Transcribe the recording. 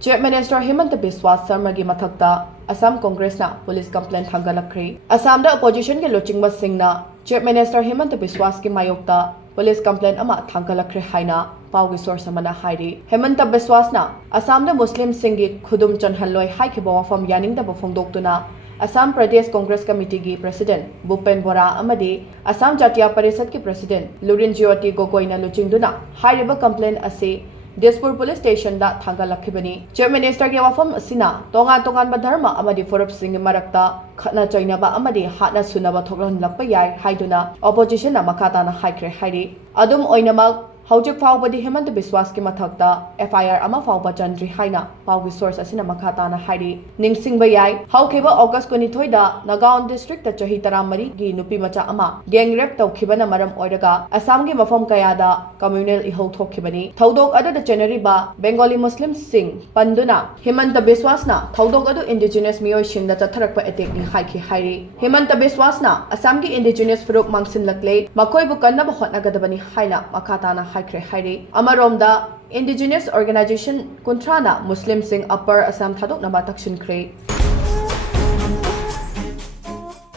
Chief Minister Hemanta Biswas Sharma gi Mathakta Assam Congress na police complaint Thangatkhre. Assam da opposition ke lochingba singna Chief Minister Hemanta Biswas ki mayokta police complaint ama Thangatkhre haina pau gi source amana hairi. Hemanta Biswas na Assam da Muslim singi khudum chanhalloi haikhiba wafam yaning da bafongdoktuna Assam Pradesh Congress Committee ki President Bhupen Bora amadi Assam Jatiya Parisad ki President Lurin Jyoti Gogoi na luchingduna hairiba complaint ase Dispur Police Station da Thangatkhre. Chief Minister ki wafam asina tongan dharma amadi forop sing marakta khatna chainaba amadi hatna sunaba thoklan lakpa yai haiduna opposition na makata na haikre hairi. Adum oinamak Haujik Faubadi Hemanta Biswas ki Mathakta FIR ama Fauba Chandri Haina Paugi source asina makata na hairi. Ningsing bayai Haukeba August 23 da Nagaon District ta Chahi Taramari gi nupi macha ama gang rape tawkhibana maram oiraga Assam gi mafam kayada communal ihau thokhibani. Thaudok adu da January ba Bengali Muslim Singh Panduna Hemanta Biswas na Thaudok adu indigenous miyoi sing da chatharakpa attack ni haiki hairi. Hemanta Biswas na Assam gi indigenous furuk mangsin lakle makoi bu kannaba hotnagadabani haina makata na Hairi. Amaromda Indigenous Organization Kuntrana Muslim Singh Upper Assam Thadok Naba Takshin Kre.